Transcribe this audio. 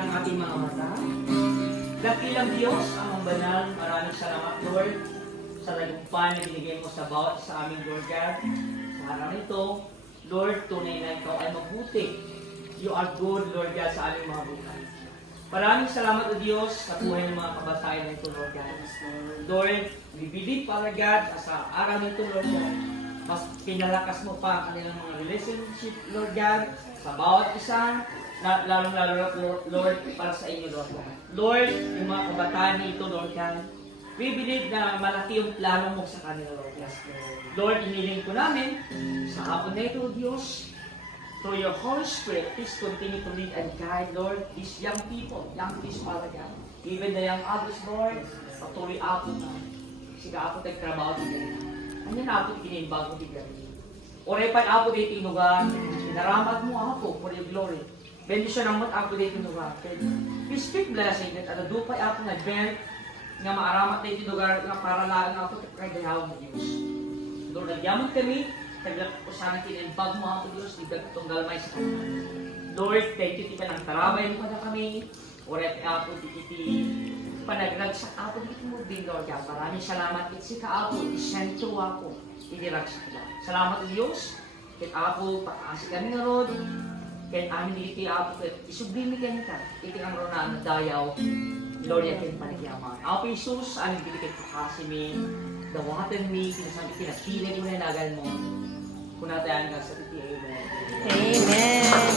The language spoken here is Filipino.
ng ating mga mata. Dakilang Diyos, amang banal, maraming salamat, Lord, sa tagumpay na binigay mo sa bawat sa aming Lord God. Sa araw nito, Lord, tunay na ikaw ay mabuti. You are good, Lord God, sa aming mga buhay. Maraming salamat, O Diyos, sa buhay ng mga kabataan na ito, Lord God. Lord, we believe, Father God, sa araw nito, Lord God, mas pinalakas mo pa ang kanilang mga relationship, Lord God, sa bawat isa, lalong-lalo, Lord, para sa inyo, Lord God. Lord, yung mga kabataan nito, Lord God, we believe na malaki yung plano mo sa kanila, Lord God. Lord, iniling ko namin sa hapon na ito, Diyos, through your Holy Spirit, please continue to lead and guide, Lord, these young people, young kids, Father God. Even the young adults, Lord, patuloy ako na. Siga ako tagtrabaho din. Ano na ako kinibago din. Oray pa ako dito inugan, sinaramat mo ako for your glory. Bendisyon ang mat ako dito inugan. Please speak blessing that ano dupay ako na bent nga maaramat na ito lugar nga para lang ako kay dayaw mo Diyos. Lord, nagyamon kami, taglap ko sana kinimbag mo ako Diyos, digag itong galmay sa kanila. Lord, thank you tika ng tarabay mo na kami, oray pa ako dito panagragsak ako dito mo din, Lord God. Maraming salamat. Itsi ka ako, isentro ako, idiragsak ka. Salamat Diyos. Kahit ako, pakaasi kami nga Lord. Kahit amin dito ako, kahit isublimi ka. Iting ang ron na dayaw. Lord, yakin panigyaman. Ako Jesus, amin dito kahit pakasi mi. Dawatan mi, sinasabi pinapilay mo na nagal mo. Kung natin nga sa titi, Amen. Amen.